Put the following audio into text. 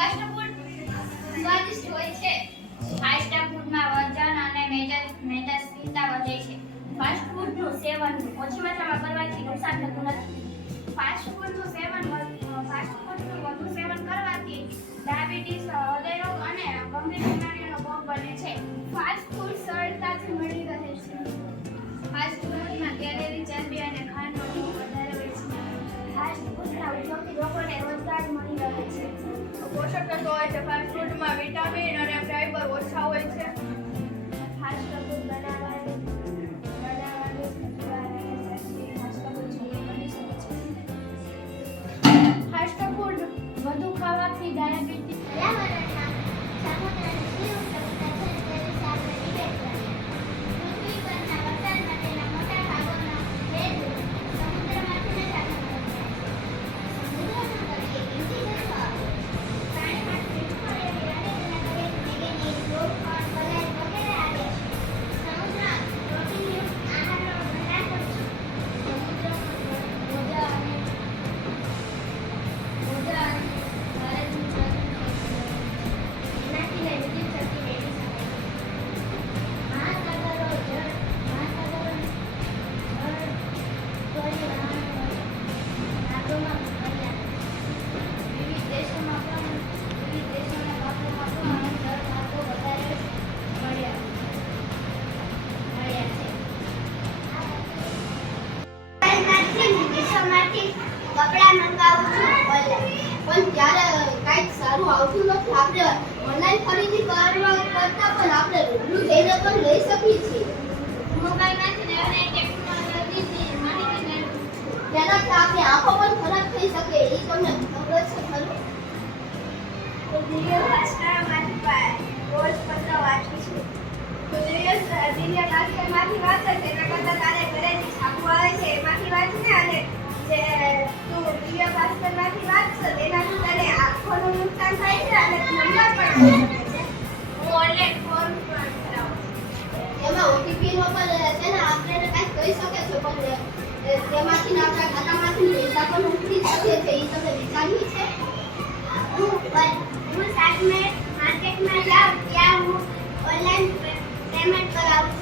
Fast food સ્વાદિષ્ટ હોય છે. ફાસ્ટ ફૂડમાં વજન અને મેદસ્વીતા વધે છે. ફાસ્ટ ફૂડનું સેવન ઓછી માત્રામાં કરવાથી નુકસાન થતું નથી. ફાસ્ટ ફૂડનું વધુ સેવન કરવાથી ડાયાબિટીસ, હૃદયરોગ અને ગંભીર બીમારીઓનો ભોગ બને છે. ફાસ્ટ ફૂડ સરળતાથી મળી રહે છે. ફાસ્ટ ફૂડમાં કેલરી, ચરબી અને ખાંડનો વધારે હોય છે. ફાસ્ટ ફૂડના ઉપયોગથી લોકોને રોજગાર મળી રહે છે. પોષક તત્વો હોય છે. ફાસ્ટ ફૂડમાં વિટામિન અને ફાઇબર ઓછા હોય છે. ફાસ્ટ ફૂડ બનાવવાની ફાસ્ટ ફૂડ વધુ ખાવાથી ડાયાબિટીસ કપડા મંગાવું છું પણ ત્યારે કાંઈક સારું આવતું નથી. આપણે ઓનલાઈન ખરીદી કરવા કરતાં પણ આપણે રૂબરૂ જઈને પણ લઈ શકીએ છીએ. મોબાઈલમાંથી નવી ટેકનોલોજીની માહિતી મેળવો. તેનાથી આપણી આંખો પણ ખરાબ થઈ શકે. એ તમને ખબર છે ખરું? દિવ્ય ભાસ્કરમાંથી રોજ પત્ર વાંચું છું. દિવ્ય ભાસ્કરમાંથી વાંચે છે એના કરતાં તારે ઘરે જે છાપું આવે છે એમાંથી વાંચને, અને જે તું દિવ્ય ભાસ્કરમાંથી વાંચશે તેનાથી તને આંખોનું નુકસાન થાય છે અને નંબર પણ આવી શકે છે. હું ઓનલાઈન ફોર્મ પણ ભરાવું છું. એમાં ઓટીપી નો પણ છે ને આપણે કાંઈક કહી શકે છે પણ તેમાંથી આપણા ખાતામાંથી પૈસા પણ ઉતરી શકે છે. એ તમે વિચાર્યું છે? હું શાક માર્કેટમાં જાઉં ત્યાં હું ઓનલાઈન પેમેન્ટ કરાવું છું.